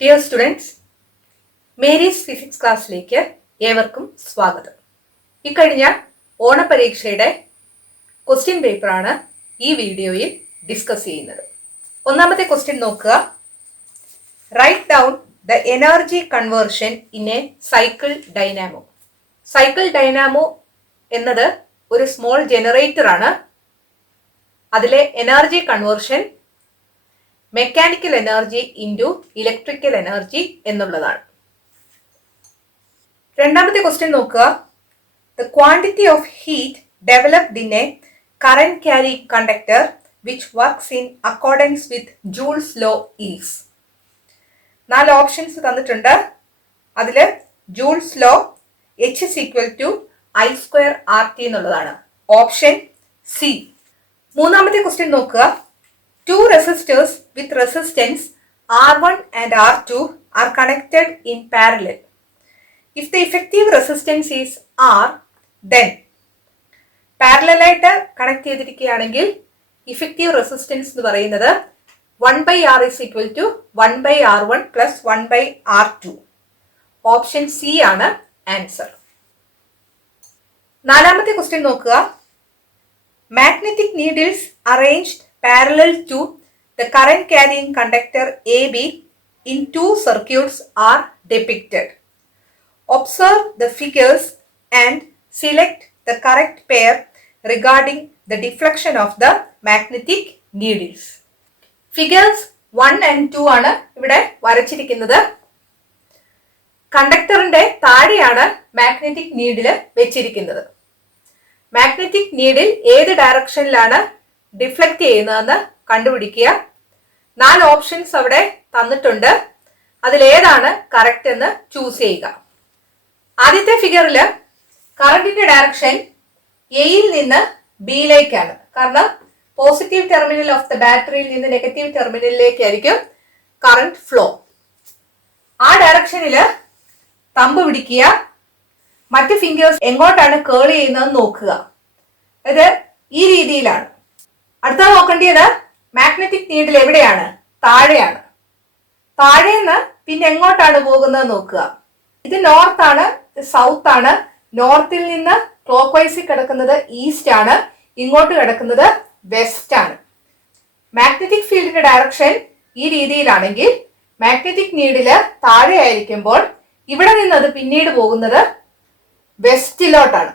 Dear students, Mary's physics ക്ലാസ്സിലേക്ക് ഏവർക്കും സ്വാഗതം. ഇക്കഴിഞ്ഞ ഓണപരീക്ഷയുടെ ക്വസ്റ്റ്യൻ പേപ്പറാണ് ഈ വീഡിയോയിൽ ഡിസ്കസ് ചെയ്യുന്നത്. ഒന്നാമത്തെ ക്വസ്റ്റ്യൻ നോക്കുക. Write down the energy conversion in a cycle dynamo. Cycle dynamo എന്നത് ഒരു സ്മോൾ ജനറേറ്റർ ആണ്. അതിലെ energy conversion mechanical energy into electrical energy എന്നുള്ളതാണ്. രണ്ടാമത്തെ ക്വസ്റ്റ്യൻ നോക്കുക. The quantity of heat developed in a current carry conductor which works in accordance with Joule's law is. 4 options തന്നിട്ടുണ്ട്. അതിൽ Joule's law H=I²RT എന്നുള്ളതാണ്. Option C. മൂന്നാമത്തെ question നോക്കുക. Two resistors with resistance R1 and R2 are connected in parallel. If the effective resistance is R, then parallel ആയിട്ട് connect ചെയ്തിരിക്കുകയാണെങ്കിൽ effective resistance എന്ന് പറയുന്നത് 1/R is equal to 1/R1 plus 1/R2. Option C ആണ് answer. നാലാമത്തെ question നോക്കുക. Magnetic needles arranged parallel to the current carrying conductor AB in 2 circuits are depicted. Observe the figures and select the correct pair regarding the deflection of the magnetic needles. Figures 1 and 2 ആണ് ഇവിടെ വരച്ചിരിക്കുന്നത്. കണ്ടക്ടറിന്റെ താഴെയാണ് magnetic needle വെച്ചിരിക്കുന്നത്. Magnetic needle ഏത് ഡയറക്ഷനിലാണ് deflect ചെയ്യുന്നതെന്ന് കണ്ടുപിടിക്കുക. 4 options അവിടെ തന്നിട്ടുണ്ട്. അതിലേതാണ് correct എന്ന് ചൂസ് ചെയ്യുക. ആദ്യത്തെ ഫിഗറിൽ കറണ്ടിന്റെ ഡയറക്ഷൻ എയിൽ നിന്ന് ബിയിലേക്കാണ്. കാരണം പോസിറ്റീവ് ടെർമിനൽ ഓഫ് ദ ബാറ്ററിയിൽ നിന്ന് നെഗറ്റീവ് ടെർമിനലിലേക്കായിരിക്കും കറണ്ട് ഫ്ലോ. ആ ഡയറക്ഷനിൽ തമ്പ് പിടിക്കുക. മറ്റ് ഫിംഗേഴ്സ് എങ്ങോട്ടാണ് കേൾ ചെയ്യുന്നതെന്ന് നോക്കുക. അത് ഈ രീതിയിലാണ്. അടുത്ത നോക്കേണ്ടത് മാഗ്നറ്റിക് നീഡിൽ എവിടെയാണ്? താഴെയാണ്. താഴേന്ന് പിന്നെ എങ്ങോട്ടാണ് പോകുന്നത് നോക്കുക. ഇത് നോർത്ത് ആണ്, ഇത് സൗത്ത് ആണ്. നോർത്തിൽ നിന്ന് ക്ലോക്ക് വൈസിൽ കിടക്കുന്നത് ഈസ്റ്റ് ആണ്, ഇങ്ങോട്ട് കിടക്കുന്നത് വെസ്റ്റ് ആണ്. മാഗ്നറ്റിക് ഫീൽഡിന്റെ ഡയറക്ഷൻ ഈ രീതിയിലാണെങ്കിൽ മാഗ്നറ്റിക് നീഡില് താഴെ ആയിരിക്കുമ്പോൾ ഇവിടെ നിന്ന് അത് പിന്നീട് പോകുന്നത് വെസ്റ്റിലോട്ടാണ്.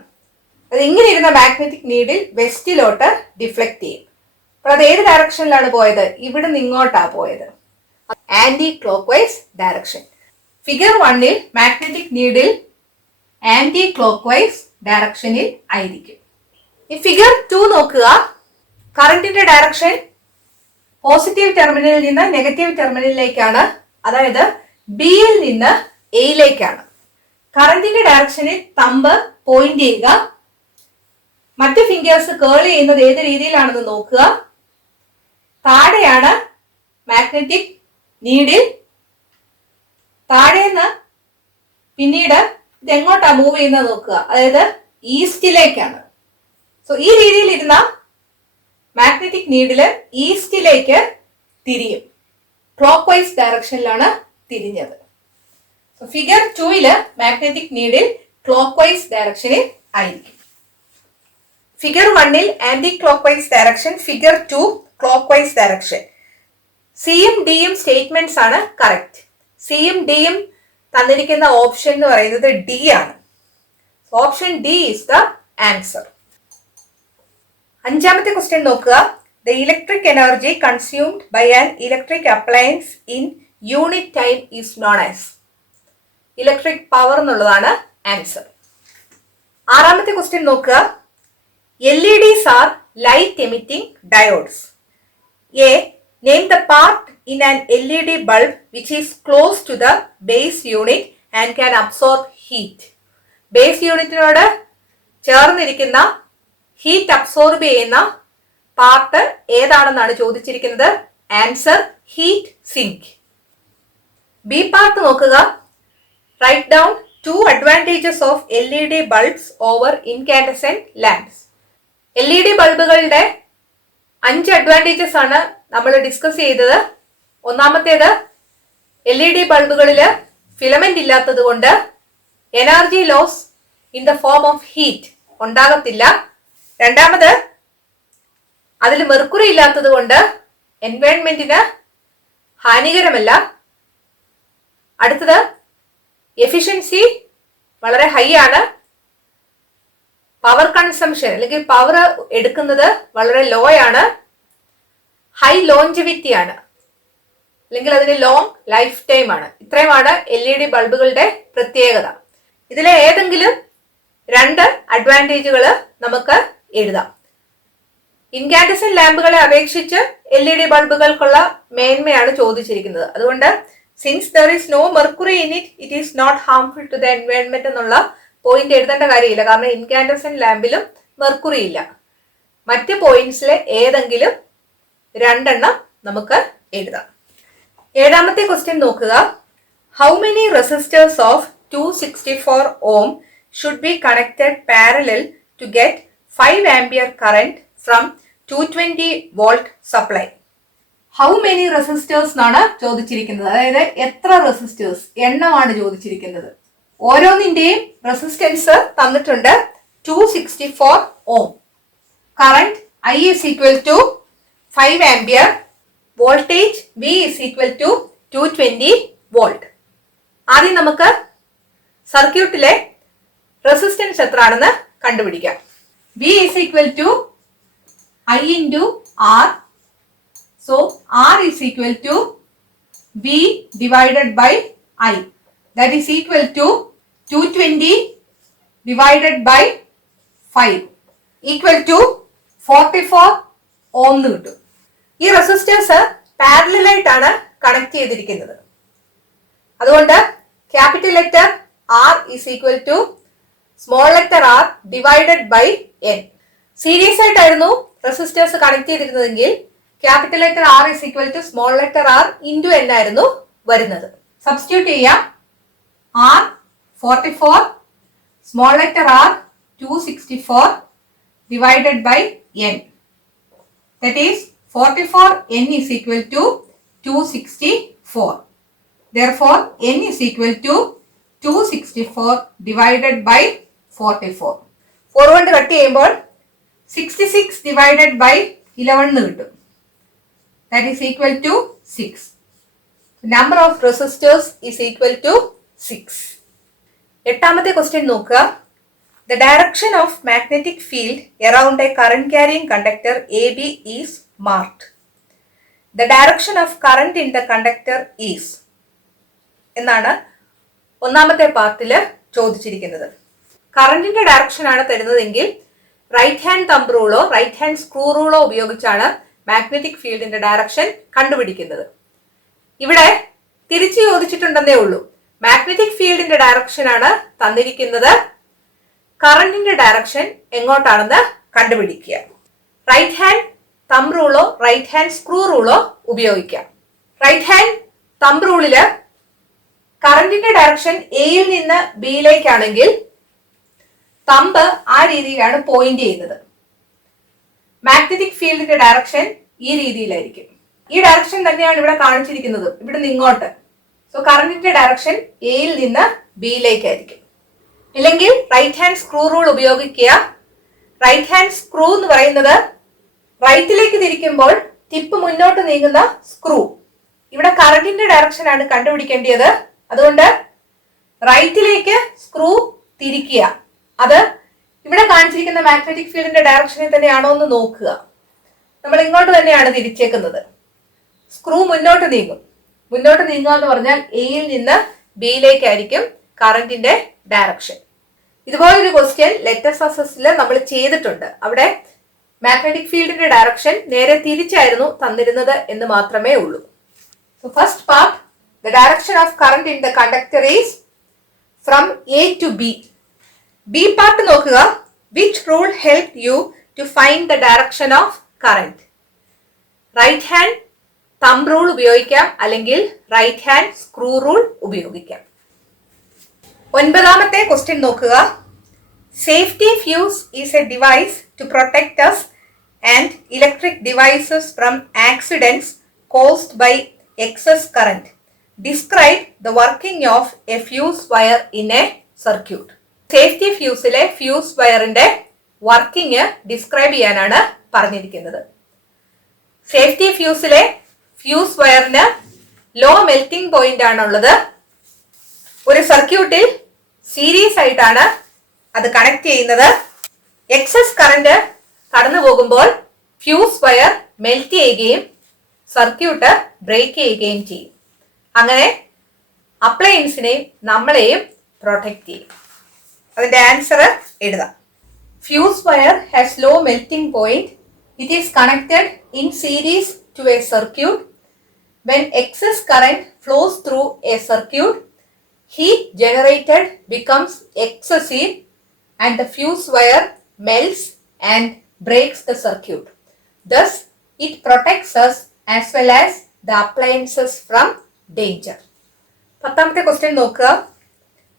അത് ഇങ്ങനെ ഇരുന്ന മാഗ്നറ്റിക് നീഡിൽ വെസ്റ്റിലോട്ട് ഡിഫ്ലക്ട് ചെയ്യും. അപ്പോൾ അത് ഏത് ഡയറക്ഷനിലാണ് പോയത്? ഇവിടെ നിന്ന് ഇങ്ങോട്ടാ പോയത്. Anti clock vice direction. Figure 1ൽ magnetic needle anti clock vice ഡയറക്ഷനിൽ ആയിരിക്കും. ഈ ഫിഗർ 2 നോക്കുക. കറണ്ടിന്റെ ഡയറക്ഷൻ പോസിറ്റീവ് ടെർമിനലിൽ നിന്ന് നെഗറ്റീവ് ടെർമിനലിലേക്കാണ്. അതായത് ബിയിൽ നിന്ന് എയിലേക്കാണ്. കറണ്ടിന്റെ ഡയറക്ഷനിൽ തമ്പ് പോയിന്റ് ചെയ്യുക. മറ്റ് ഫിംഗേഴ്സ് കേൾ ചെയ്യുന്നത് ഏത് രീതിയിലാണെന്ന് നോക്കുക. താഴെയാണ് മാഗ്നറ്റിക് നീഡിൽ. താഴേന്ന് പിന്നീട് ഇത് എങ്ങോട്ടാ മൂവ് ചെയ്യുന്നത് നോക്കുക. അതായത് ഈസ്റ്റിലേക്കാണ്. സോ ഈ രീതിയിൽ ഇരുന്ന മാഗ്നറ്റിക് നീഡില് ഈസ്റ്റിലേക്ക് തിരിയും. ക്ലോക്ക് വൈസ് ഡയറക്ഷനിലാണ് തിരിഞ്ഞത്. സോ ഫിഗർ 2ല് മാഗ്നറ്റിക് നീഡിൽ ക്ലോക്ക് വൈസ് ഡയറക്ഷനിൽ ആയിരിക്കും. ഫിഗർ 1ൽ anti clock vice direction, figure 2 clock vice direction. സിയും ഡിയും സ്റ്റേറ്റ്മെന്റ്സ് ആണ് കറക്റ്റ്. സിയും ഡിയും തന്നിരിക്കുന്ന ഓപ്ഷൻ എന്ന് പറയുന്നത് ഡി ആണ്. Option D is the answer. അഞ്ചാമത്തെ ക്വസ്റ്റ്യൻ നോക്കുക. The electric energy consumed by an electric appliance in unit time is known as. Electric power എന്നുള്ളതാണ് ആൻസർ. ആറാമത്തെ ക്വസ്റ്റ്യൻ നോക്കുക. LEDs are light emitting diodes. A. Name the part in an LED bulb which is close to the base unit and can absorb heat. Base യൂണിറ്റിനോട് ചേർന്നിരിക്കുന്ന heat absorb ചെയ്യുന്ന part ഏതാണെന്നാണ് ചോദിച്ചിരിക്കുന്നത്. Answer heat sink. B part നോക്കുക. Write down 2 advantages of LED bulbs over incandescent lamps. LED ബൾബുകളുടെ 5 advantages ആണ് നമ്മൾ discuss ചെയ്തത്. ഒന്നാമത്തേത് LED ബൾബുകളിൽ ഫിലമെന്റ് ഇല്ലാത്തത് കൊണ്ട് energy loss in the form of heat ഉണ്ടാകത്തില്ല. രണ്ടാമത്, അതിൽ മെർക്കുറി ഇല്ലാത്തത് കൊണ്ട് എൻവയോൺമെന്റിന് ഹാനികരമല്ല. അടുത്തത്, എഫിഷ്യൻസി വളരെ ഹൈ ആണ്. പവർ കൺസംഷൻ അല്ലെങ്കിൽ പവർ എടുക്കുന്നത് വളരെ ലോ ആണ്. ഹൈ ലോഞ്ചിവിറ്റി ആണ്, അല്ലെങ്കിൽ അതിന് ലോങ് ലൈഫ് ടൈം ആണ്. ഇത്രയുമാണ് LED ബൾബുകളുടെ പ്രത്യേകത. ഇതിലെ ഏതെങ്കിലും 2 അഡ്വാൻറ്റേജുകൾ നമുക്ക് എഴുതാം. ഇൻകാൻഡസെന്റ് ലാമ്പുകളെ അപേക്ഷിച്ച് LED ബൾബുകൾക്കുള്ള മേന്മയാണ് ചോദിച്ചിരിക്കുന്നത്. അതുകൊണ്ട് since there is no mercury in it is not harmful to the environment എന്നുള്ള പോയിന്റ് എഴുതേണ്ട കാര്യമില്ല. കാരണം ഇൻകാൻഡസെന്റ് ലാമ്പിലും മെർക്കുറി ഇല്ല. മറ്റ് പോയിന്റ്സിലെ ഏതെങ്കിലും 2 നമുക്ക് എഴുതാം. 7ാമത്തെ ക്വസ്റ്റ്യൻ നോക്കുക. How many resistors of 264 ohm should be connected parallel to get 5 ampere current from 220 volt supply? How many resistors എന്നാണ് ചോദിച്ചിരിക്കുന്നത്. അതായത് എത്ര റെസിസ്റ്റേഴ്സ് എണ്ണമാണ് ചോദിച്ചിരിക്കുന്നത്. ഓരോന്നിന്റെയും റെസിസ്റ്റൻസ് തന്നിട്ടുണ്ട് 264 ohm. Current I is equal to 5 ampere. Voltage V is equal to 220 volt. ആദ്യം നമുക്ക് സർക്യൂട്ടിലെ റെസിസ്റ്റൻസ് എത്രയാണെന്ന് കണ്ടുപിടിക്കാം. V is equal to I into R. So R is equal to V divided by I. That is equal to 220 divided by 5 equal to 44 ohm എന്ന് കിട്ടും. ഈ resistors parallel ആയിട്ടാണ് connect ചെയ്തിരിക്കുന്നത്. അതുകൊണ്ട് capital letter R is equal to small letter r divided by n. Series ആയിട്ടായിരുന്നു resistors connect ചെയ്തിരുന്നതെങ്കിൽ capital letter R is equal to small letter r into n ആയിരുന്നു വരുന്നത്. സബ്സ്റ്റിറ്റ്യൂട്ട് ചെയ്യാം. R 44, small letter r 264 divided by n. That is 44 n is equal to 264. Therefore n is equal to 264 divided by 44. 4 കൊണ്ട് cut ചെയ്യുമ്പോൾ 66 divided by 11 എന്ന് കിട്ടും. That is equal to 6. Number of resistors is equal to 6. 8ാമത്തെ question നോക്കുക. The direction of magnetic field around a current carrying conductor AB is marked. The direction of current in the conductor is എന്നാണ് 1ാമത്തെ പാർട്ടിൽ ചോദിച്ചിരിക്കുന്നത്. കറന്റിന്റെ direction ആണ് തരുന്നതെങ്കിൽ right hand thumb റൂളോ right hand screw റൂളോ ഉപയോഗിച്ചാണ് മാഗ്നറ്റിക് ഫീൽഡിന്റെ ഡയറക്ഷൻ കണ്ടുപിടിക്കുന്നത്. ഇവിടെ തിരിച്ചു ചോദിച്ചിട്ടുണ്ടെന്നേ ഉള്ളൂ. മാഗ്നറ്റിക് ഫീൽഡിന്റെ ഡയറക്ഷൻ ആണ് തന്നിരിക്കുന്നത്. കറന്റിന്റെ ഡയറക്ഷൻ എങ്ങോട്ടാണെന്ന് കണ്ടുപിടിക്കുക. റൈറ്റ് ഹാൻഡ് തമ്പ് റൂളോ റൈറ്റ് ഹാൻഡ് സ്ക്രൂ റൂളോ ഉപയോഗിക്കാം. റൈറ്റ് ഹാൻഡ് തമ്പ് റൂളില് കറന്റിന്റെ ഡയറക്ഷൻ എയിൽ നിന്ന് ബിയിലേക്കാണെങ്കിൽ തമ്പ് ആ രീതിയിലാണ് പോയിന്റ് ചെയ്യുന്നത്. മാഗ്നറ്റിക് ഫീൽഡിന്റെ ഡയറക്ഷൻ ഈ രീതിയിലായിരിക്കും. ഈ ഡയറക്ഷൻ തന്നെയാണ് ഇവിടെ കാണിച്ചിരിക്കുന്നത്, ഇവിടെ നിന്ന് ഇങ്ങോട്ട്. സോ കറന്റിന്റെ ഡയറക്ഷൻ എയിൽ നിന്ന് ബിയിലേക്കായിരിക്കും. ഇല്ലെങ്കിൽ റൈറ്റ് ഹാൻഡ് സ്ക്രൂ റൂൾ ഉപയോഗിക്കുക. റൈറ്റ് ഹാൻഡ് സ്ക്രൂ എന്ന് പറയുന്നത് റൈറ്റിലേക്ക് തിരിക്കുമ്പോൾ ടിപ്പ് മുന്നോട്ട് നീങ്ങുന്ന സ്ക്രൂ. ഇവിടെ കറന്റിന്റെ ഡയറക്ഷൻ ആണ് കണ്ടുപിടിക്കേണ്ടത്. അതുകൊണ്ട് റൈറ്റിലേക്ക് സ്ക്രൂ തിരിക്കുക. അത് ഇവിടെ കാണിച്ചിരിക്കുന്ന മാഗ്നറ്റിക് ഫീൽഡിന്റെ ഡയറക്ഷനിൽ തന്നെയാണോ എന്ന് നോക്കുക. നമ്മൾ ഇങ്ങോട്ട് തന്നെയാണ് തിരിച്ചേക്കുന്നത്. സ്ക്രൂ മുന്നോട്ട് നീങ്ങും. മുന്നോട്ട് നീങ്ങുക എന്ന് പറഞ്ഞാൽ എയിൽ നിന്ന് ബിയിലേക്കായിരിക്കും കറന്റിന്റെ ഡയറക്ഷൻ. ഇതുപോലൊരു ക്വസ്റ്റ്യൻ ലെറ്റസ് അസസിൽ നമ്മൾ ചെയ്തിട്ടുണ്ട്. അവിടെ മാഗ്നറ്റിക് ഫീൽഡിന്റെ ഡയറക്ഷൻ നേരെ തിരിച്ചായിരുന്നു തന്നിരുന്നത് എന്ന് മാത്രമേ ഉള്ളൂ. So first part, the direction of current in the conductor is from A to B. B part നോക്കുക. Which rule helped you to find the direction of current? Right hand thumb rule ഉപയോഗിക്കാം, അല്ലെങ്കിൽ right hand screw rule ഉപയോഗിക്കാം. 9ാമത്തെ question നോക്കുക. Safety fuse is a device to protect us and electric devices from accidents caused by excess current. Describe the working of a fuse wire in a circuit. Safety ഫ്യൂസിലെ fuse വയറിന്റെ working describe ചെയ്യാനാണ് പറഞ്ഞിരിക്കുന്നത്. Safety ഫ്യൂസിലെ fuse വയറിന് low melting point ആണുള്ളത്. ഒരു സർക്യൂട്ടിൽ series ആയിട്ടാണ് അത് കണക്ട് ചെയ്യുന്നത്. എക്സസ് കറന്റ് കടന്നു പോകുമ്പോൾ ഫ്യൂസ് വയർ മെൽറ്റ് ചെയ്യുകയും സർക്യൂട്ട് ബ്രേക്ക് ചെയ്യുകയും ചെയ്യും. അങ്ങനെ അപ്ലയൻസിനെയും നമ്മളെയും പ്രൊട്ടക്ട് ചെയ്യും. അതിന്റെ ആൻസർ എഴുതാം. Fuse wire has low melting point. It is connected in series to a circuit. When excess current flows through a circuit, heat generated becomes excessive and the fuse wire melts and breaks the circuit. Thus, it protects us as well as the appliances from danger. പത്താമത്തെ question നോക്കുക.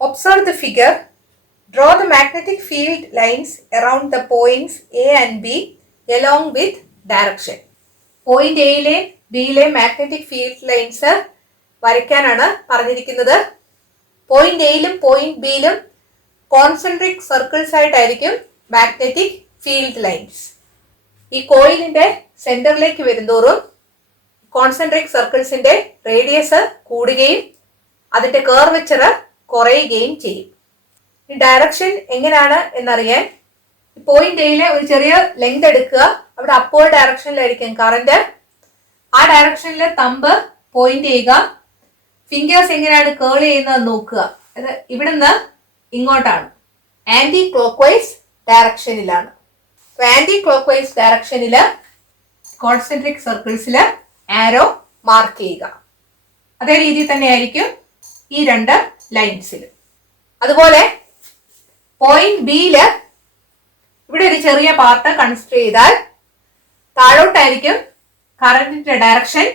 Observe the figure. Draw the magnetic field lines around the points A and B along with direction. Point എയിലെ ബിയിലെ magnetic field lines വരയ്ക്കാനാണ് പറഞ്ഞിരിക്കുന്നത്. Point എയിലും point ബിയിലും concentric circles ആയിട്ടായിരിക്കും magnetic field lines. ഈ കോയിലിന്റെ സെന്ററിലേക്ക് വരുന്തോറും concentric സർക്കിൾസിന്റെ radius കൂടുകയും അതിന്റെ കർവച്ചർ കുറയുകയും ചെയ്യും. ഈ ഡയറക്ഷൻ എങ്ങനെയാണ് എന്നറിയാൻ പോയിന്റ് എയിലെ ഒരു ചെറിയ ലെങ്ത് എടുക്കുക. അവിടെ അപ്വേർഡ് ഡയറക്ഷനിലായിരിക്കും കറന്റ്. ആ ഡയറക്ഷനിൽ തമ്പ് പോയിന്റ് ചെയ്യുക. ഫിംഗേഴ്സ് എങ്ങനെയാണ് കേൾ ചെയ്യുന്നത് നോക്കുക. അത് ഇവിടുന്ന് ഇങ്ങോട്ടാണ്, ആന്റി ക്ലോക്ക് വൈസ് ഡയറക്ഷനിലാണ്. ആന്റി ക്ലോക്ക് വൈസ് ഡയറക്ഷനില് കോൺസെൻട്രിക് സർക്കിൾസിൽ ആരോ മാർക്ക് ചെയ്യുക. അതേ രീതിയിൽ തന്നെ ആയിരിക്കും ഈ രണ്ട് ലൈൻസിൽ. അതുപോലെ പോയിന്റ് ബിയില് ഇവിടെ ഒരു ചെറിയ പാർട്ട് കൺസിഡർ ചെയ്താൽ താഴോട്ടായിരിക്കും കറന്റിന്റെ ഡയറക്ഷൻ.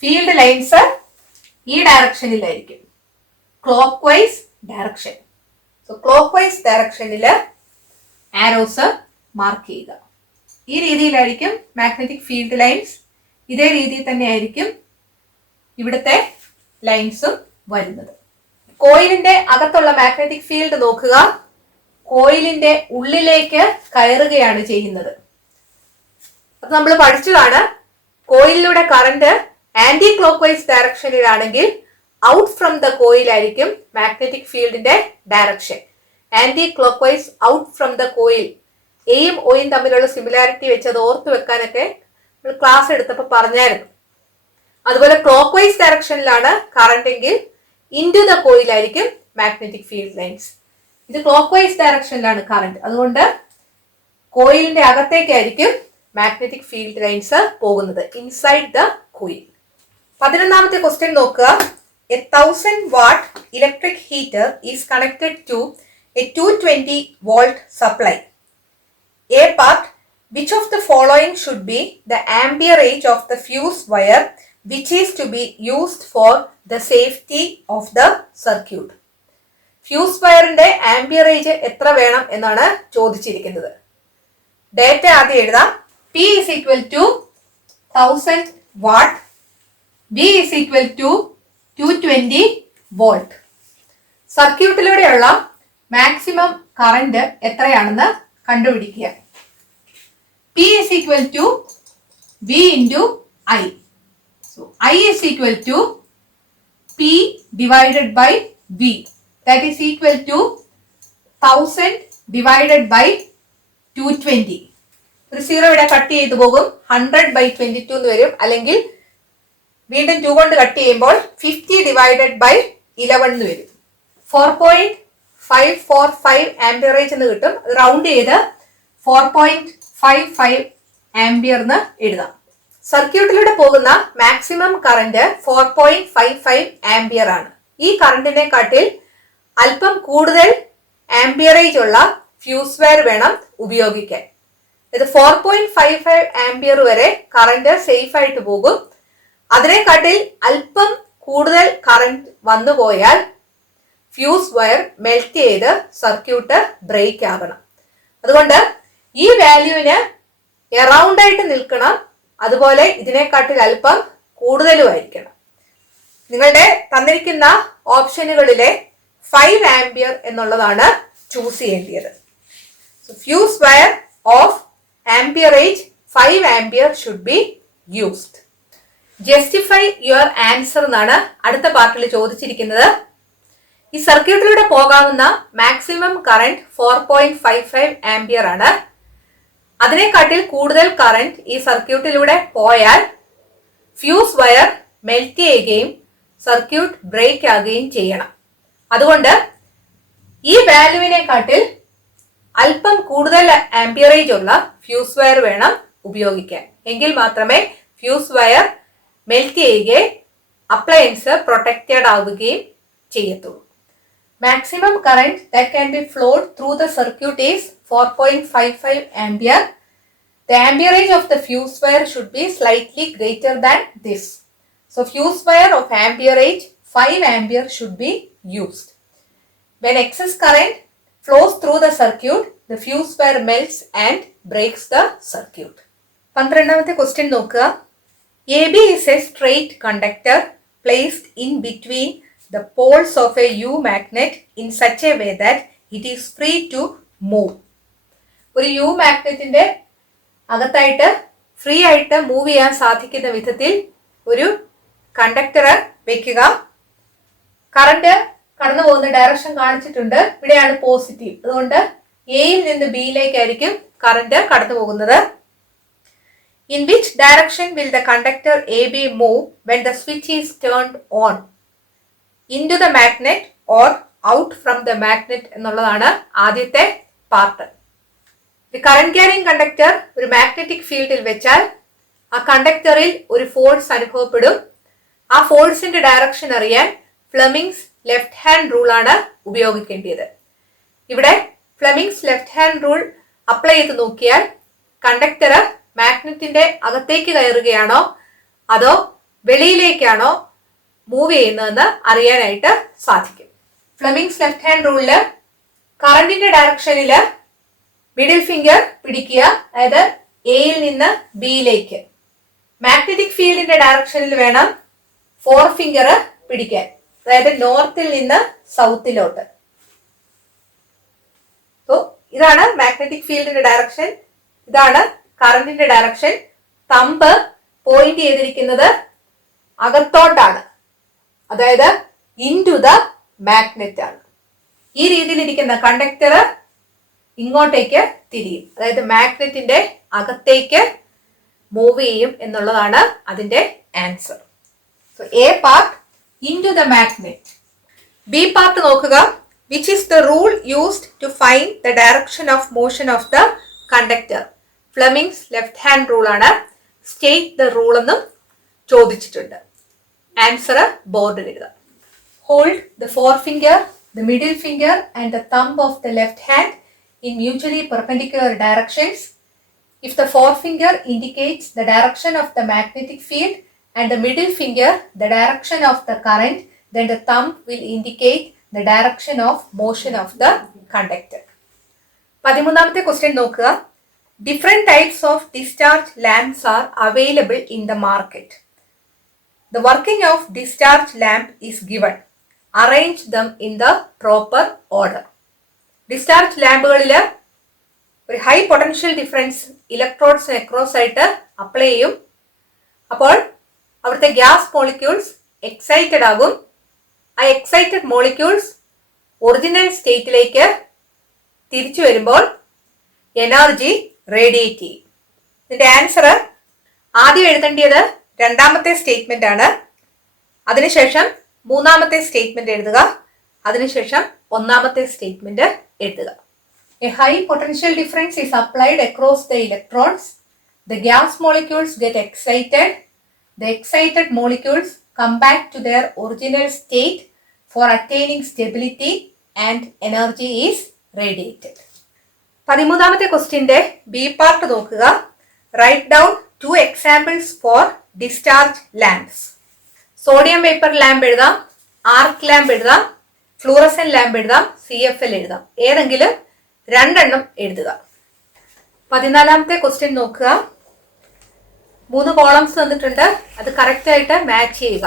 ഫീൽഡ് ലൈൻസ് ഈ ഡയറക്ഷനിലായിരിക്കും, clock vice direction. So clock vice ഡയറക്ഷനിൽ ആരോസ് മാർക്ക് ചെയ്യുക. ഈ രീതിയിലായിരിക്കും മാഗ്നറ്റിക് ഫീൽഡ് ലൈൻസ്. ഇതേ രീതിയിൽ തന്നെ ആയിരിക്കും ഇവിടുത്തെ ലൈൻസും വരുന്നത്. കോയിലിന്റെ അകത്തുള്ള മാഗ്നറ്റിക് ഫീൽഡ് നോക്കുക. കോയിലിന്റെ ഉള്ളിലേക്ക് കയറുകയാണ് ചെയ്യുന്നത്. അത് നമ്മൾ പഠിച്ചതാണ്. കോയിലിലൂടെ കറന്റ് ആന്റി ക്ലോക്ക് വൈസ് ഡയറക്ഷനിലാണെങ്കിൽ ഔട്ട് ഫ്രം ദ കോയിൽ ആയിരിക്കും മാഗ്നറ്റിക് ഫീൽഡിന്റെ direction. Anticlockwise out from the coil. എയും ഒയും തമ്മിലുള്ള സിമിലാരിറ്റി വെച്ച് അത് ഓർത്തു വെക്കാനൊക്കെ നമ്മൾ ക്ലാസ് എടുത്തപ്പോൾ പറഞ്ഞായിരുന്നു. അതുപോലെ ക്ലോക്ക് വൈസ് ഡയറക്ഷനിലാണ് കറന്റ് എങ്കിൽ ഇൻടു ദ കോയിൽ ആയിരിക്കും മാഗ്നറ്റിക് ഫീൽഡ് ലൈൻസ്. ഇത് ക്ലോക്ക് വൈസ് ഡയറക്ഷനിലാണ് കറന്റ്, അതുകൊണ്ട് കോയിലിന്റെ അകത്തേക്കായിരിക്കും മാഗ്നറ്റിക് ഫീൽഡ് ലൈൻസ് പോകുന്നത്, ഇൻസൈഡ് ദ കോയിൽ. 11ാമത്തെ ക്വസ്റ്റ്യൻ നോക്കുക. A 1000 watt electric heater is connected to a 220 volt supply. A part, which of the following should be the amperage of the fuse wire which is to be used for the safety of the circuit? Fuse വയറിന്റെ amperage എത്ര വേണം എന്നാണ് ചോദിച്ചിരിക്കുന്നത്. Data ആദ്യം എഴുതാം. P is equal to 1000 watt, V is equal to 220 volt. സർക്യൂട്ടിലൂടെയുള്ള maximum current എത്രയാണെന്ന് കണ്ടുപിടിക്കുക. P is equal to V into I. So I is equal to P divided by V. That is equal to 1000 divided by 220. ഒരു 0 ഇവിടെ cut ചെയ്തു പോകും, 100/22 എന്ന് വരും. അല്ലെങ്കിൽ വീണ്ടും 2 കൊണ്ട് കട്ട് ചെയ്യുമ്പോൾ 50 divided by 11 എന്ന് വരും. 4.545 ആംപിയറേജ് എന്ന് കിട്ടും. റൗണ്ട് ചെയ്ത് 4.55 ആംപിയർ എന്ന് എഴുതാം. സർക്യൂട്ടിലൂടെ പോകുന്ന മാക്സിമം കറന്റ് 4.55 ആംപിയർ ആണ്. ഈ കറന്റിനെ കാട്ടിൽ അല്പം കൂടുതൽ ആംപിയറേജ് ഉള്ള ഫ്യൂസ് വയർ വേണം ഉപയോഗിക്കാൻ. ഇത് 4.55 ആംപിയർ വരെ കറന്റ് സേഫ് ആയിട്ട് പോകും. അതിനെക്കാട്ടിൽ അല്പം കൂടുതൽ കറന്റ് വന്നു പോയാൽ ഫ്യൂസ് വയർ മെൽറ്റ് ചെയ്ത് സർക്യൂട്ട് ബ്രേക്ക് ആകണം. അതുകൊണ്ട് ഈ വാല്യൂവിന് എറൗണ്ട് ആയിട്ട് നിൽക്കണം. അതുപോലെ ഇതിനെക്കാട്ടിൽ അല്പം കൂടുതലുമായിരിക്കണം. നിങ്ങളുടെ തന്നിരിക്കുന്ന ഓപ്ഷനുകളിലെ 5 ആംപിയർ എന്നുള്ളതാണ് ചൂസ് ചെയ്യേണ്ടത്. Fuse wire of amperage 5 ampere should be used. Justify your answer എന്നാണ് അടുത്ത പാർട്ടിൽ ചോദിച്ചിരിക്കുന്നത്. ഈ സർക്യൂട്ടിലൂടെ പോകാവുന്ന മാക്സിമം കറന്റ് 4.55 ആംപിയർ ആണ്. അതിനെക്കാട്ടിൽ കൂടുതൽ കറന്റ് ഈ സർക്യൂട്ടിലൂടെ പോയാൽ ഫ്യൂസ് വയർ മെൽറ്റ് ചെയ്യുകയും സർക്യൂട്ട് ബ്രേക്ക് ആകുകയും ചെയ്യണം. അതുകൊണ്ട് ഈ വാല്യൂവിനെക്കാട്ടിൽ അല്പം കൂടുതൽ ആംപിയറേജ് ഉള്ള ഫ്യൂസ് വയർ വേണം ഉപയോഗിക്കാൻ. എങ്കിൽ മാത്രമേ ഫ്യൂസ് വയർ മെൽറ്റ് ചെയ്യുകയും അപ്ലയൻസ് പ്രൊട്ടക്റ്റഡ് ആവുകയും ചെയ്യത്തുള്ളൂ. Maximum current that can be flawed through the circuit is 4.55 ampere. The amperage of the fuse wire should be slightly greater than this. So fuse wire of amperage 5 ampere should be used. When excess current flows through the circuit, the fuse wire melts and breaks the circuit. 12ാമത്തെ question നോക്കുക. AB is a straight conductor placed in between the poles of a U magnet in such a way that it is free to move. ഒരു U മാഗ്നറ്റിന്റെ അകത്തായിട്ട് free ആയിട്ട് move ചെയ്യാൻ സാധിക്കുന്ന വിധത്തിൽ ഒരു conductor വെക്കുക. Current കടന്നു പോകുന്ന ഡയറക്ഷൻ കാണിച്ചിട്ടുണ്ട്. ഇവിടെയാണ് പോസിറ്റീവ്. അതുകൊണ്ട് എയിൽ നിന്ന് ബിയിലേക്കായിരിക്കും കറണ്ട് കടന്നു പോകുന്നത്. In which direction will the conductor A B move when the switch is turned on into the magnet or out from the magnet എന്നുള്ളതാണ് ആദ്യത്തെ പാർട്ട്. കറന്റ് ക്യാരിങ് കണ്ടക്ടർ ഒരു മാഗ്നറ്റിക് ഫീൽഡിൽ വെച്ചാൽ ആ കണ്ടക്ടറിൽ ഒരു ഫോഴ്സ് അനുഭവപ്പെടും. ആ ഫോഴ്സിന്റെ ഡയറക്ഷൻ അറിയാൻ ഫ്ലെമിങ്സ് ലെഫ്റ്റ് ഹാൻഡ് റൂൾ ആണ് ഉപയോഗിക്കേണ്ടത്. ഇവിടെ Fleming's left hand rule apply ചെയ്ത് നോക്കിയാൽ കണ്ടക്ടർ മാഗ്നറ്റിന്റെ അകത്തേക്ക് കയറുകയാണോ അതോ വെളിയിലേക്കാണോ മൂവ് ചെയ്യുന്നതെന്ന് അറിയാനായിട്ട് സാധിക്കും. ഫ്ലെമിങ്സ് ലെഫ്റ്റ് ഹാൻഡ് റൂളില് കറന്റിന്റെ ഡയറക്ഷനിൽ മിഡിൽ ഫിംഗർ പിടിക്കുക, അതായത് എയിൽ നിന്ന് ബിയിലേക്ക്. മാഗ്നറ്റിക് ഫീൽഡിന്റെ ഡയറക്ഷനിൽ വേണം 4 ഫിംഗർ പിടിക്കാൻ, അതായത് നോർത്തിൽ നിന്ന് സൗത്തിലോട്ട്. ഇതാണ് മാഗ്നറ്റിക് ഫീൽഡിന്റെ ഡയറക്ഷൻ, ഇതാണ് കറന്റിന്റെ ഡയറക്ഷൻ. തമ്പ് പോയിന്റ് ചെയ്തിരിക്കുന്നത് അകത്തോട്ടാണ്, അതായത് ഇൻ ടു ദ മാഗ്നറ്റ് ആണ്. ഈ രീതിയിലിരിക്കുന്ന കണ്ടക്ടർ ഇങ്ങോട്ടേക്ക് തിരിയും, അതായത് മാഗ്നറ്റിന്റെ അകത്തേക്ക് മൂവ് ചെയ്യും എന്നുള്ളതാണ് അതിന്റെ answer. So A part into the magnet. B part നോക്കുക. Which is the rule used to find the direction of motion of the conductor? Fleming's left hand rule ആണ്. സ്റ്റേറ്റ് ദ റൂൾ എന്നും ചോദിച്ചിട്ടുണ്ട്. Answer ബോർഡിൽ എഴുതാം. Hold the forefinger, the middle finger and the thumb of the left hand in mutually perpendicular directions. If the forefinger indicates the direction of the magnetic field and the middle finger the direction of the current, then the thumb will indicate the direction of motion of the conductor. 13ാമത്തെ question നോക്കുക. Different types of discharge lamps are available in the market. The working of discharge lamp is given. Arrange them in the proper order. Discharge ലാമ്പുകളിൽ ഒരു high potential difference ഇലക്ട്രോഡ്സിന് across ആയിട്ട് apply ചെയ്യും. അപ്പോൾ അവിടുത്തെ gas molecules excited ആകും. ആ excited molecules original സ്റ്റേറ്റിലേക്ക് തിരിച്ചു വരുമ്പോൾ എനർജി റേഡിയേറ്റ് ചെയ്യും. ഇതിന്റെ ആൻസർ ആദ്യം എഴുതേണ്ടത് 2ാമത്തെ സ്റ്റേറ്റ്മെന്റ് ആണ്. അതിനുശേഷം 3ാമത്തെ സ്റ്റേറ്റ്മെന്റ് എഴുതുക. അതിനുശേഷം 1ാമത്തെ സ്റ്റേറ്റ്മെന്റ് എഴുതുക. A high potential difference is applied across the electrons. The gas molecules get excited. The excited molecules come back to their original state for attaining stability and energy is radiated. 13ാമത്തെ ക്വസ്റ്റ്യന്റെ B part നോക്കുക. Write down 2 examples for discharge lamps. Sodium vapour lamp എഴുതാം, arc lamp എഴുതാം, fluorescent lamp എഴുതാം, CFL എഴുതാം. ഏതെങ്കിലും 2 എണ്ണം എഴുതുക. 14ാമത്തെ ക്വസ്റ്റ്യൻ നോക്കുക. 3 കോളംസ് തന്നിട്ടുണ്ട്, അത് കറക്റ്റ് ആയിട്ട് മാച്ച് ചെയ്യുക.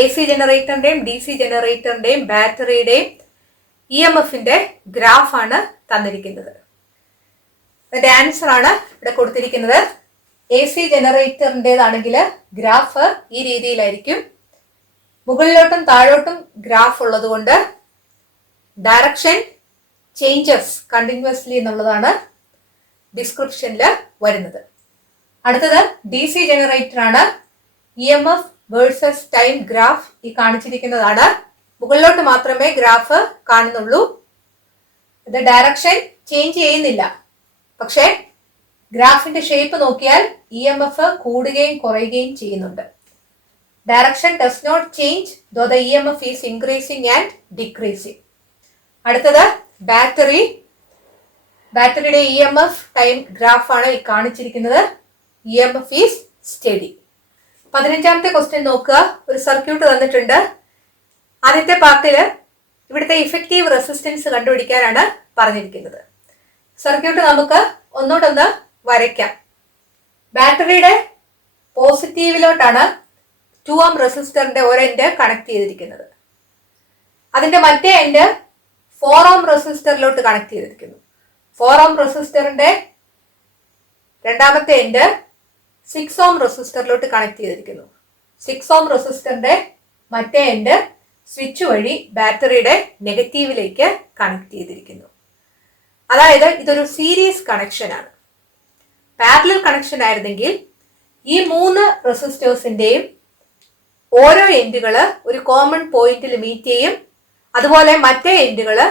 AC ജനറേറ്ററിന്റെയും DC ജനറേറ്ററിന്റെയും ബാറ്ററിയുടെയും EMFന്റെ ഗ്രാഫാണ് തന്നിരിക്കുന്നത്. അതിന്റെ ആൻസർ ആണ് ഇവിടെ കൊടുത്തിരിക്കുന്നത്. AC ജനറേറ്ററിൻ്റെതാണെങ്കിൽ ഗ്രാഫ് ഈ രീതിയിലായിരിക്കും. മുകളിലോട്ടും താഴോട്ടും ഗ്രാഫ് ഉള്ളത് കൊണ്ട് ഡയറക്ഷൻ ചേഞ്ചസ് കണ്ടിന്യൂസ്ലി എന്നുള്ളതാണ് ഡിസ്ക്രിപ്ഷനിൽ വരുന്നത്. അടുത്തത് DC ജനറേറ്റർ ആണ്. EMF വേഴ്സസ് ടൈം ഗ്രാഫ് ഈ കാണിച്ചിരിക്കുന്നതാണ്. മുകളിലോട്ട് മാത്രമേ ഗ്രാഫ് കാണുന്നുള്ളൂ. ഇത് ഡയറക്ഷൻ ചേഞ്ച് ചെയ്യുന്നില്ല. പക്ഷേ ഗ്രാഫിന്റെ ഷേപ്പ് നോക്കിയാൽ EMF കൂടുകയും കുറയുകയും ചെയ്യുന്നുണ്ട്. Direction does not change though the EMF is increasing and decreasing. അടുത്തത് ബാറ്ററിയുടെ EMF ടൈം ഗ്രാഫാണ് ഈ കാണിച്ചിരിക്കുന്നത്. EMF is steady. 15ാമത്തെ ക്വസ്റ്റ്യൻ നോക്കുക. ഒരു സർക്യൂട്ട് തന്നിട്ടുണ്ട്. ആദ്യത്തെ പാർട്ടില് ഇവിടുത്തെ ഇഫക്റ്റീവ് റെസിസ്റ്റൻസ് കണ്ടുപിടിക്കാനാണ് പറഞ്ഞിരിക്കുന്നത്. സർക്യൂട്ട് നമുക്ക് ഒന്നുകൂടെ വരയ്ക്കാം. ബാറ്ററിയുടെ പോസിറ്റീവിലോട്ടാണ് 2 ohm റെസിസ്റ്ററിന്റെ ഒരു എൻഡ് കണക്ട് ചെയ്തിരിക്കുന്നത്. അതിന്റെ മറ്റേ എൻഡ് 4 ohm റെസിസ്റ്ററിലോട്ട് കണക്ട് ചെയ്തിരിക്കുന്നു. 4 ohm റെസിസ്റ്ററിന്റെ രണ്ടാമത്തെ എൻഡ് 6 ohm റെസിസ്റ്ററിലോട്ട് കണക്ട് ചെയ്തിരിക്കുന്നു. 6 ohm റെസിസ്റ്ററിന്റെ മറ്റേ എൻഡ് സ്വിച്ച് വഴി ബാറ്ററിയുടെ നെഗറ്റീവിലേക്ക് കണക്ട് ചെയ്തിരിക്കുന്നു. അതായത് ഇതൊരു സീരീസ് കണക്ഷൻ ആണ്. പാരലൽ കണക്ഷൻ ആയിരുന്നെങ്കിൽ ഈ 3 റെസിസ്റ്റേഴ്സിന്റെയും ഓരോ എൻഡുകള് ഒരു കോമൺ പോയിന്റിൽ മീറ്റ് ചെയ്യും. അതുപോലെ മറ്റേ എൻഡുകള്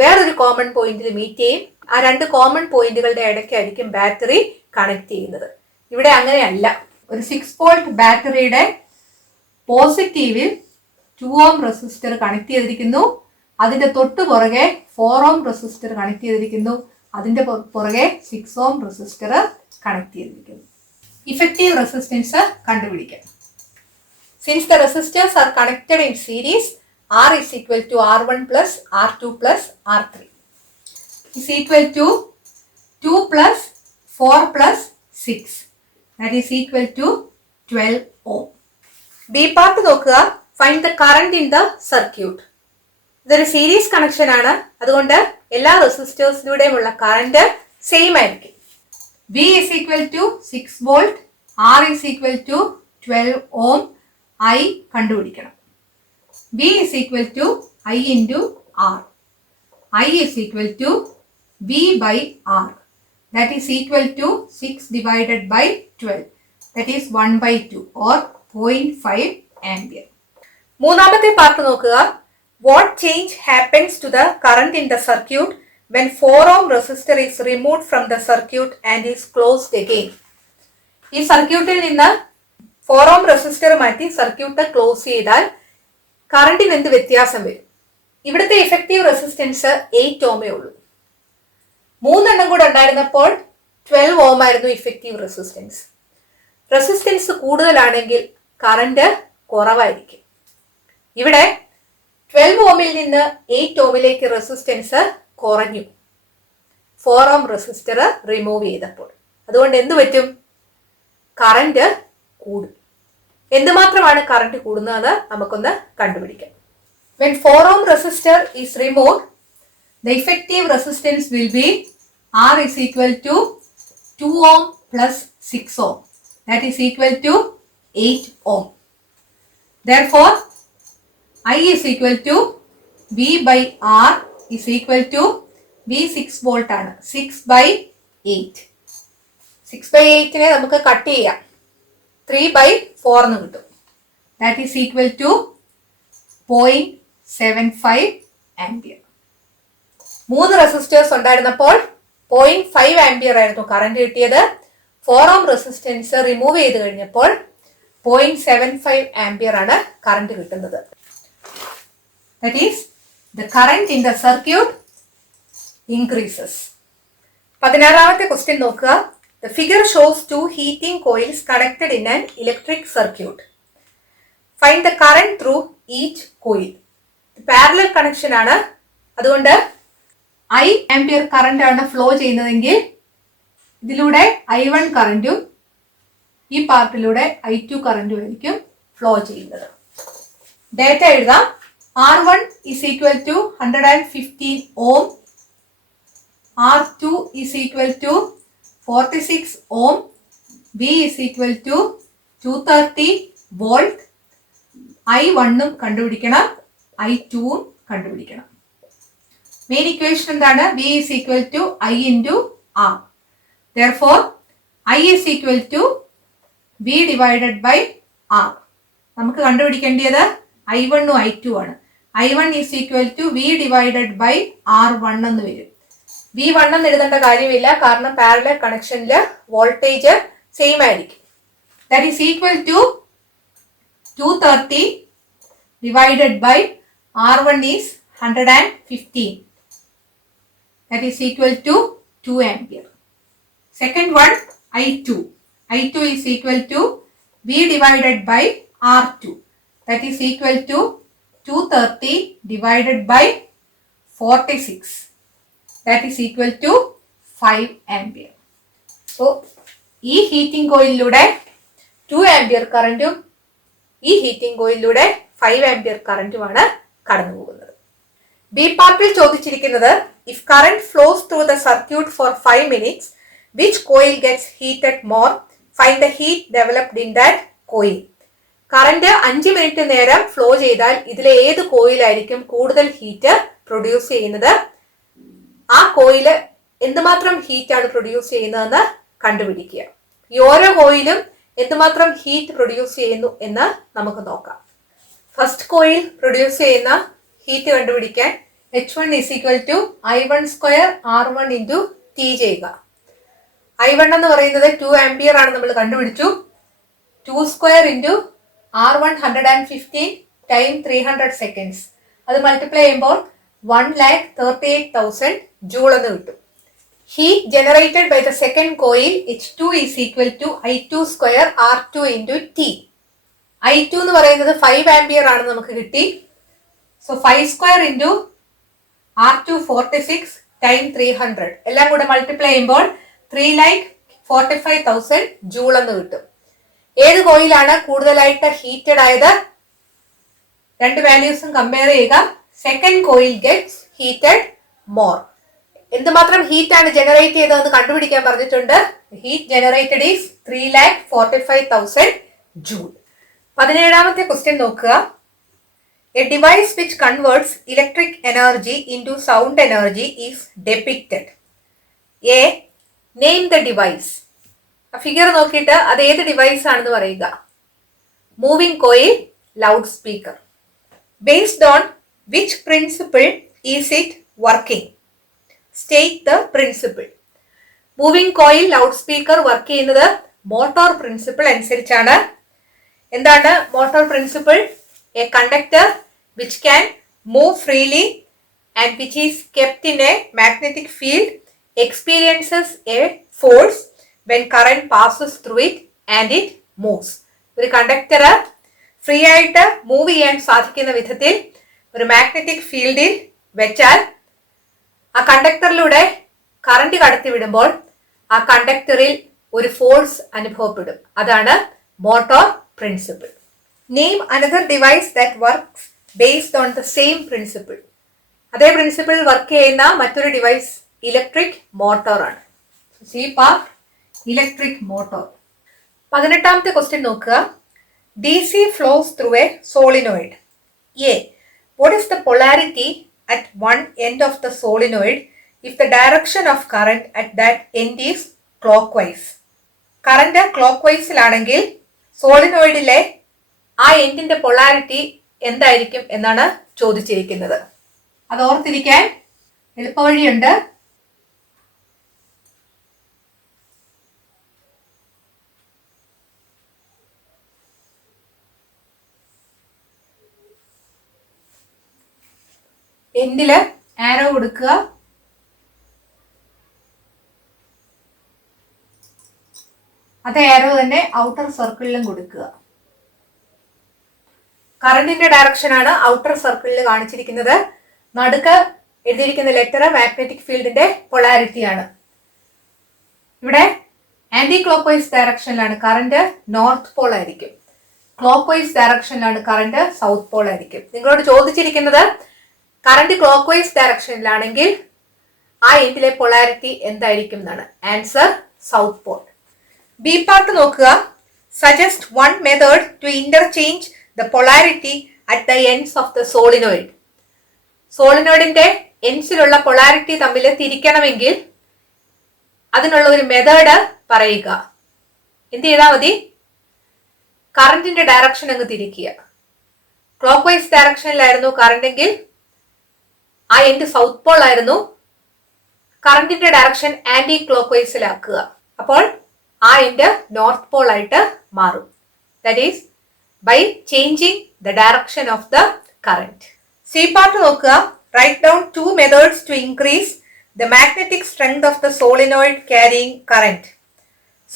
വേറൊരു കോമൺ പോയിന്റിൽ മീറ്റ് ചെയ്യും. ആ 2 കോമൺ പോയിന്റുകളുടെ ഇടയ്ക്കായിരിക്കും ബാറ്ററി കണക്ട് ചെയ്യുന്നത്. ഇവിടെ അങ്ങനെയല്ല. ഒരു 6 volt ബാറ്ററിയുടെ പോസിറ്റീവിൽ 2 ohm റെസിസ്റ്റർ കണക്ട് ചെയ്തിരിക്കുന്നു. അതിന്റെ തൊട്ട് പുറകെ 4 ohm റെസിസ്റ്റർ കണക്ട് ചെയ്തിരിക്കുന്നു. അതിന്റെ പുറകെ 6 ohm റെസിസ്റ്റർ കണക്ട് ചെയ്തിരിക്കുന്നു. ഇഫക്റ്റീവ് റെസിസ്റ്റൻസ് കണ്ടുപിടിക്കാം. Since the resistors are connected in series, R is equal to R1 plus R2 plus R3 is equal to 2 plus 4 plus 6. That is equal to 12 ohm. B part നോക്കുക. Find the current in the circuit. ഇതൊരു series connection ആണ്. അതുകൊണ്ട് എല്ലാ റെസിസ്റ്റേഴ്സിലൂടെയുമുള്ള current same ആയിരിക്കും. V is equal to 6 volt, R is equal to 12 ohm. I കണ്ടുപിടിക്കണം. V is equal to I into R. I is equal to V by R. That is equal to 6 divided by 12. That is 1 by 2 or 0.5 ampere. മൂന്നാമത്തെ part നോക്കുക. What change happens to the current in the circuit when 4 ohm resistor is removed from the circuit and is closed again? ഈ സർക്യൂട്ടിൽ നിന്ന് 4 ohm resistor മാറ്റി circuit close ചെയ്താൽ കറണ്ടിന് എന്ത് വ്യത്യാസം വരും? ഇവിടുത്തെ ഇഫക്റ്റീവ് റെസിസ്റ്റൻസ് 8 ഓമേ ഉള്ളൂ. 3 എണ്ണം കൂടെ ഉണ്ടായിരുന്നപ്പോൾ 12 ഓം ആയിരുന്നു ഇഫക്റ്റീവ് റെസിസ്റ്റൻസ്. റെസിസ്റ്റൻസ് കൂടുതലാണെങ്കിൽ കറണ്ട് കുറവായിരിക്കും. ഇവിടെ 12 ഓമിൽ നിന്ന് 8 ഓമിലേക്ക് റെസിസ്റ്റൻസ് കുറഞ്ഞു 4 ഓം റെസിസ്റ്റർ റിമൂവ് ചെയ്തപ്പോൾ. അതുകൊണ്ട് എന്ത് പറ്റും? കറണ്ട് കൂടും. എന്തുമാത്രമാണ് കറണ്ട് കൂടുന്നത് നമുക്കൊന്ന് കണ്ടുപിടിക്കാം. When 4 ohm resistor is removed, the effective resistance will be R is equal to 2 ohm plus 6 ohm. That is equal to 8 ohm. Therefore, I is equal to V by R is equal to V 6 volt ആണ്. 6 by 8. 6 by 8 നമുക്ക് cut ചെയ്യാം. 3 by 4 എന്ന് കിട്ടും. That is equal to 0.75 ampere. 3 resistors ഉണ്ടായിരുന്നപ്പോൾ 0.5 ampere ആയിരുന്നു current കിട്ടിയത്. 4 ohm resistance remove ചെയ്ത് കഴിഞ്ഞപ്പോൾ 0.75 ആംപിയർ ആണ് കറണ്ട് കിട്ടുന്നത്. That is, the current in the circuit increases. 16ാമത്തെ ക്വസ്റ്റ്യൻ നോക്കുക. The figure shows 2 heating coils connected in an electric circuit. Find the current through each coil. Parallel connection ആണ്. അതുകൊണ്ട് I ampere current ആണ് flow ചെയ്യുന്നതെങ്കിൽ ഇതിലൂടെ I1 കറന്റും ഈ പാർട്ടിലൂടെ I2 കറന്റും ആയിരിക്കും ഫ്ലോ ചെയ്യുന്നത്. ഡേറ്റ എഴുതാം. R1 is equal to 115 ohm, R2 is equal to 46 ohm, V is equal to 230 volt. I1 കണ്ടുപിടിക്കണം, I2 കണ്ടുപിടിക്കണം. മെയിൻ ഇക്വേഷൻ എന്താണ്? V is equal to I into R. Therefore, I is equal to V divided by R. നമുക്ക് കണ്ടുപിടിക്കേണ്ടത് I1 I2 ആണ്. I1 is equal to V divided by R1 എന്ന് വരും. V1 എന്ന് എഴുതേണ്ട കാര്യമില്ല, കാരണം പാരലൽ കണക്ഷനിൽ വോൾട്ടേജ് സെയിം ആയിരിക്കും. That is equal to 230 divided by R1 is 115. That is equal to 2 ampere. Second one, I2. I2 is equal to V divided by R2. That is equal to 230 divided by 46. That is equal to 5 ampere. So, ഈ heating കോയിലിലൂടെ 2 ampere കറന്റും ഈ heating കോയിലിലൂടെ 5 ampere കറന്റുമാണ് കടന്നു പോകുന്നത്. B പാർട്ടിൽ ചോദിച്ചിരിക്കുന്നത് if current flows through the circuit for 5 minutes, which coil gets heated more? Find the heat developed in that coil. Current 5 minute നേരം flow ചെയ്താൽ ഇതിലെ ഏത് കോയിലായിരിക്കും കൂടുതൽ ഹീറ്റ് പ്രൊഡ്യൂസ് ചെയ്യുന്നത്? ആ കോയില് എന്തുമാത്രം ഹീറ്റ് ആണ് പ്രൊഡ്യൂസ് ചെയ്യുന്നതെന്ന് കണ്ടുപിടിക്കുക. ഈ ഓരോ കോയിലും എന്തുമാത്രം ഹീറ്റ് പ്രൊഡ്യൂസ് ചെയ്യുന്നു എന്ന് നമുക്ക് നോക്കാം. ഫസ്റ്റ് കോയിൽ പ്രൊഡ്യൂസ് ചെയ്യുന്ന ഹീറ്റ് കണ്ടുപിടിക്കാൻ H1 is equal to I1 square R1 into T ചെയ്യുക. I1 എന്ന് പറയുന്നത് 2 ആംപിയർ ആണ്, നമ്മൾ കണ്ടുപിടിച്ചു. 2 square into R1 115 time 300 seconds. അത് മൾട്ടിപ്ലൈ ചെയ്യുമ്പോൾ 1,38,000 ജൂൾ എന്ന് കിട്ടും. Heat generated by the second coil H2 is equal to I2 square R2 into T. I2 എന്ന് പറയുന്നത് 5 ആംപിയർ ആണ് നമുക്ക് കിട്ടി. So 5 square into R2 46 time 300 എല്ലാം കൂടെ മൾട്ടിപ്ലൈ ചെയ്യുമ്പോൾ 3,45,000 ജൂൾ എന്ന് കിട്ടും. ഏത് കോയിലാണ് കൂടുതലായിട്ട് ഹീറ്റഡ് ആയത്? രണ്ട് വാല്യൂസും കമ്പയർ ചെയ്യുക. Second coil gets heated more. എന്തുമാത്രം ഹീറ്റ് ആണ് ജനറേറ്റ് ചെയ്തതെന്ന് കണ്ടുപിടിക്കാൻ പറഞ്ഞിട്ടുണ്ട്. Heat generated is 3,45,000 joule. 17ാമത്തെ ക്വസ്റ്റ്യൻ നോക്കുക. A device which converts electric energy into sound energy is depicted. A. Name the device. Figure നോക്കിയിട്ട് അത് ഏത് ഡിവൈസ് ആണെന്ന് പറയുക. Moving coil, loud speaker. Based on which principle is it working? State the principle. Moving coil, loud speaker work ചെയ്യുന്നത് motor principle അനുസരിച്ചാണ്. എന്താണ് motor principle? A conductor which can move freely and which is kept in a magnetic field experiences a force when current passes through it and it moves. ഒരു conductor free ആയിട്ട് move ചെയ്യാൻ സാധിക്കുന്ന വിധത്തിൽ ഒരു magnetic ഫീൽഡിൽ വെച്ചാൽ ആ കണ്ടക്ടറിലൂടെ current കടത്തിവിടുമ്പോൾ ആ കണ്ടക്ടറിൽ ഒരു ഫോഴ്സ് അനുഭവപ്പെടും. അതാണ് motor principle. Name another device that works based on the same principle. അതേ പ്രിൻസിപ്പിൾ വർക്ക് ചെയ്യുന്ന മറ്റൊരു ഡിവൈസ് ഇലക്ട്രിക് മോട്ടോർ ആണ്. C part electric motor. 18ാമത്തെ ക്വസ്റ്റ്യൻ നോക്കുക. DC flows through a solenoid. A. What is the polarity at one end of the solenoid if the direction of current at that end is clockwise? Current ക്ലോക്ക്വൈസിലാണെങ്കിൽ സോളിനോയിഡിലെ ആ എൻഡിന്റെ polarity എന്തായിരിക്കും എന്നാണ് ചോദിച്ചിരിക്കുന്നത്. അത് ഓർത്തിരിക്കാൻ എളുപ്പവഴിയുണ്ട്. എൻഡില് ആരോ കൊടുക്കുക. അതേ ആരോ തന്നെ ഔട്ടർ സർക്കിളിലും കൊടുക്കുക. കറണ്ടിന്റെ ഡയറക്ഷൻ ആണ് ഔട്ടർ സർക്കിളിൽ കാണിച്ചിരിക്കുന്നത്. നടുക്ക് എഴുതിയിരിക്കുന്ന ലെറ്റർ മാഗ്നറ്റിക് ഫീൽഡിന്റെ പൊളാരിറ്റി ആണ്. ഇവിടെ ആന്റി ക്ലോക്ക് വൈസ് ഡയറക്ഷനിലാണ്. കറന്റ് നോർത്ത് പോൾ ആയിരിക്കും. ക്ലോക്ക് വൈസ് ഡയറക്ഷനിലാണ് കറണ്ട്, സൗത്ത് പോൾ ആയിരിക്കും. നിങ്ങളോട് ചോദിച്ചിരിക്കുന്നത് കറണ്ട് ക്ലോക്ക് വൈസ് ഡയറക്ഷനിലാണെങ്കിൽ ആ എൻഡിലെ പൊളാരിറ്റി എന്തായിരിക്കും എന്നാണ്. Answer south pole. B part നോക്കുക. Suggest one method to interchange the polarity at the ends of the solenoid. സോളിനോയിഡിന്റെ എൻഡ്സിലുള്ള പൊളാരിറ്റി തമ്മിൽ തിരിക്കണമെങ്കിൽ അതിനുള്ള ഒരു മെത്തേഡ് പറയുക. എന്ത് ചെയ്താൽ മതി? കറണ്ടിന്റെ ഡയറക്ഷൻ അങ്ങ് തിരിക്കുക. ക്ലോക്ക് വൈസ് ഡയറക്ഷനിലായിരുന്നു കറണ്ടെങ്കിൽ ആ എൻഡ് സൗത്ത് പോൾ ആയിരുന്നു. കറണ്ടിന്റെ ഡയറക്ഷൻ ആന്റി ക്ലോക്ക് വൈസിലാക്കുക. അപ്പോൾ ആ എൻഡ് നോർത്ത് പോൾ ആയിട്ട് മാറും. That is by changing the direction of the current. C part നോക്കുക. Write down 2 methods to increase the magnetic strength of the solenoid carrying current.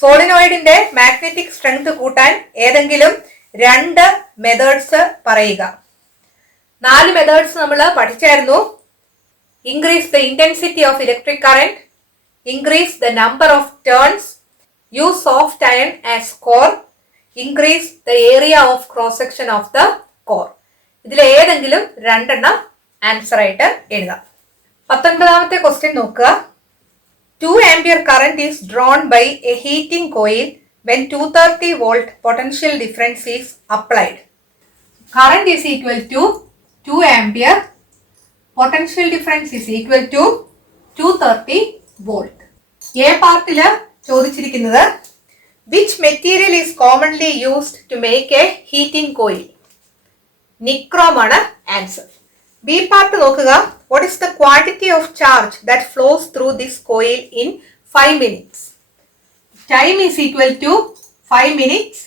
സോളിനോയിഡിന്റെ magnetic strength കൂട്ടാൻ ഏതെങ്കിലും 2 methods പറയുക. 4 methods നമ്മൾ പഠിച്ചായിരുന്നു. Increase the intensity of electric current, increase the number of turns, use soft iron as core, increase the area of cross section of the core. ഇതിൽ ഏതെങ്കിലും 2 എണ്ണം answer ആയിട്ട് എഴുതാം. 19ാമത്തെ ക്വസ്റ്റ്യൻ നോക്കുക. 2 ampere current is drawn by a heating coil when 230 volt potential difference is applied. Current is equal to 2 ampere. Potential difference is equal to 230 volt. A പാർട്ടില് ചോദിച്ചിരിക്കുന്നത് which material is commonly used to make a heating coil? Nichrome ആണ് answer. B part നോക്കുക. what is the quantity of charge that flows through this coil in 5 minutes? Time is equal to 5 minutes.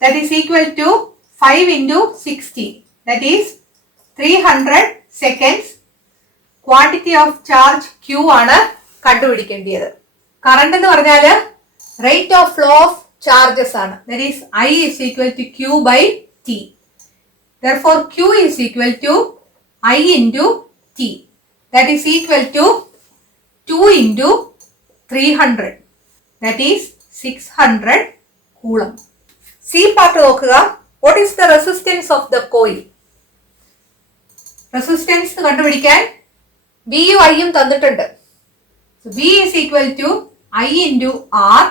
That is equal to 5 into 60. That is 300 seconds. Quantity of charge Q ആണ് കണ്ടുപിടിക്കേണ്ടത്. Current എന്ന് പറഞ്ഞാൽ rate of flow of charges ആണ്. That is I is equal to Q by T. Therefore Q is equal to I into T. That is equal to 2 into 300. That is 600 coulomb. C part നോക്കുക. what is the resistance of the coil? Resistance കണ്ടുപിടിക്കാൻ B യും I യും തന്നിട്ടുണ്ട്. So B is equal to I into R.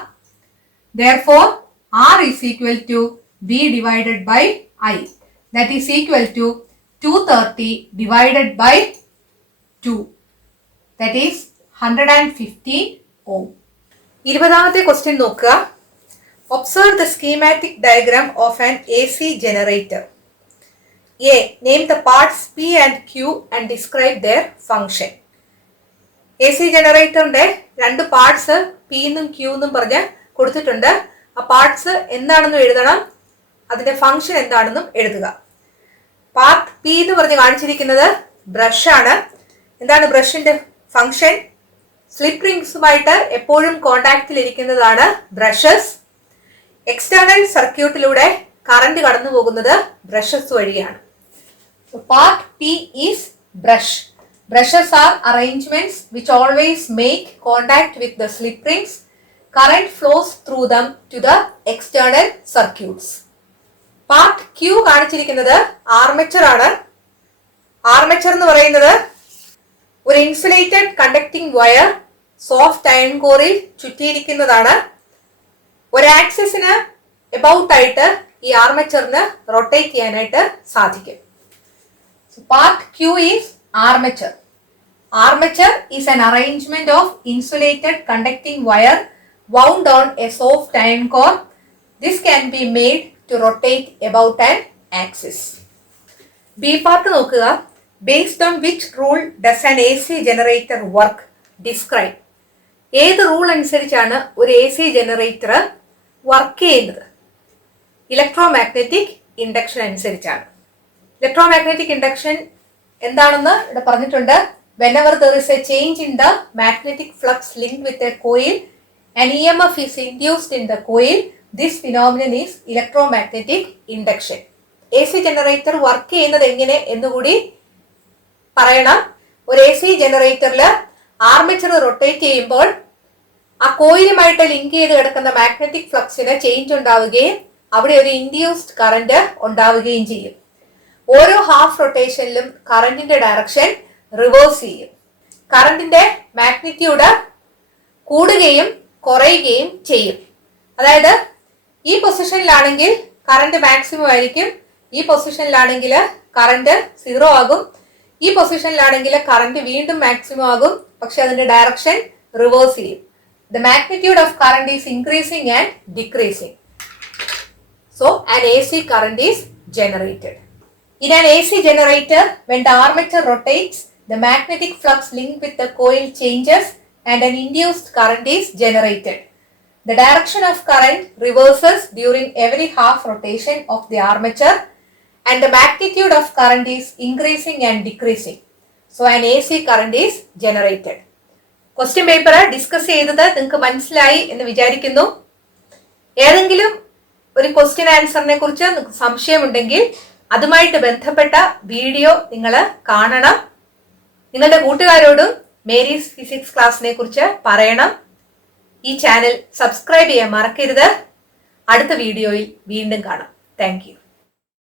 Therefore R is equal to B divided by I. That is equal to 230 divided by 2. That is 115 ohm. 20ാമത്തെ question നോക്കുക. Observe the schematic diagram of an AC generator. A. Name the parts P and Q and describe their function. AC ജനറേറ്ററിന്റെ 2 parts P എന്നും Q എന്നും പറഞ്ഞ് കൊടുത്തിട്ടുണ്ട്. ആ parts എന്താണെന്നും എഴുതണം, അതിന്റെ ഫംഗ്ഷൻ എന്താണെന്നും എഴുതുക. പാർട്ട് P എന്ന് പറഞ്ഞ് കാണിച്ചിരിക്കുന്നത് ബ്രഷ് ആണ്. എന്താണ് ബ്രഷിന്റെ ഫംഗ്ഷൻ? സ്ലിപ്പ് റിംഗ്സുമായിട്ട് എപ്പോഴും കോണ്ടാക്റ്റിൽ ഇരിക്കുന്നതാണ് ബ്രഷസ്. എക്സ്റ്റേണൽ സർക്യൂട്ടിലൂടെ കറന്റ് കടന്നു പോകുന്നത് ബ്രഷസ് വഴിയാണ്. Part P is brush. Brushes are arrangements which always make contact with the slip rings. Current flows through them to the external circuits. Part Q കാണിച്ചിരിക്കുന്നത് armature ആണ്. Armature എന്ന് പറയുന്നത് ഒരു insulated conducting wire soft iron കോറിൽ ചുറ്റിയിരിക്കുന്നതാണ്. ഒരു ആക്സിസിന് about ആയിട്ട് ഈ ആർമേച്ചറിന് rotate ചെയ്യാനായിട്ട് സാധിക്കും. Part Q is armature. Armature is an arrangement of insulated conducting wire wound on a soft iron core. This can be made to rotate about an axis. B part നോക്കുക. Based on which rule does an AC generator work? Describe. ഏത് rule അനുസരിച്ചാണ് ഒരു AC generator work ചെയ്യുന്നത്? Electromagnetic induction അനുസരിച്ചാണ്. Electromagnetic induction എന്താണെന്ന് ഇവിടെ പറഞ്ഞിട്ടുണ്ട്. whenever there is a change in the magnetic flux linked with a coil, an EMF is induced in the coil. This phenomenon is electromagnetic induction. AC generator work ചെയ്യുന്നത് എങ്ങനെ എന്നുകൂടി പറയണം. ഒരു AC ജനറേറ്ററിൽ armature rotate ചെയ്യുമ്പോൾ ആ കോയിലുമായിട്ട് link ചെയ്ത് കിടക്കുന്ന മാഗ്നറ്റിക് ഫ്ലക്സിന് ചേഞ്ച് ഉണ്ടാവുകയും അവിടെ ഒരു ഇൻഡ്യൂസ്ഡ് കറന്റ് ഉണ്ടാവുകയും ചെയ്യും. ഓരോ ഹാഫ് റൊട്ടേഷനിലും കറന്റിന്റെ ഡയറക്ഷൻ റിവേഴ്സ് ചെയ്യും. കറന്റിന്റെ മാഗ്നിറ്റ്യൂഡ് കൂടുകയും കുറയുകയും ചെയ്യും. അതായത് ഈ പൊസിഷനിലാണെങ്കിൽ കറന്റ് മാക്സിമം ആയിരിക്കും, ഈ പൊസിഷനിലാണെങ്കിൽ കറന്റ് 0 ആകും, ഈ പൊസിഷനിലാണെങ്കിൽ കറന്റ് വീണ്ടും മാക്സിമം ആകും, പക്ഷെ അതിന്റെ ഡയറക്ഷൻ റിവേഴ്സ് ചെയ്യും. The magnitude of current is increasing and decreasing. So an AC current is generated. In an AC generator, when the armature rotates, the magnetic flux linked with the coil changes and an induced current is generated. The direction of current reverses during every half rotation of the armature and the magnitude of current is increasing and decreasing. So an AC current is generated. Question paper discuss ചെയ്തത് നിങ്ങൾക്ക് മനസ്സിലായി എന്ന് വിചാരിക്കുന്നു. ഏതെങ്കിലും ഒരു question ആൻസറിനെ കുറിച്ച് നിങ്ങൾക്ക് സംശയമുണ്ടെങ്കിൽ അതുമായിട്ട് ബന്ധപ്പെട്ട വീഡിയോ നിങ്ങൾ കാണണം. നിങ്ങളുടെ കൂട്ടുകാരോടും മേരീസ് ഫിസിക്സ് ക്ലാസ്സിനെ കുറിച്ച് പറയണം. ഈ ചാനൽ സബ്സ്ക്രൈബ് ചെയ്യാൻ മറക്കരുത്. അടുത്ത വീഡിയോയിൽ വീണ്ടും കാണാം. Thank you.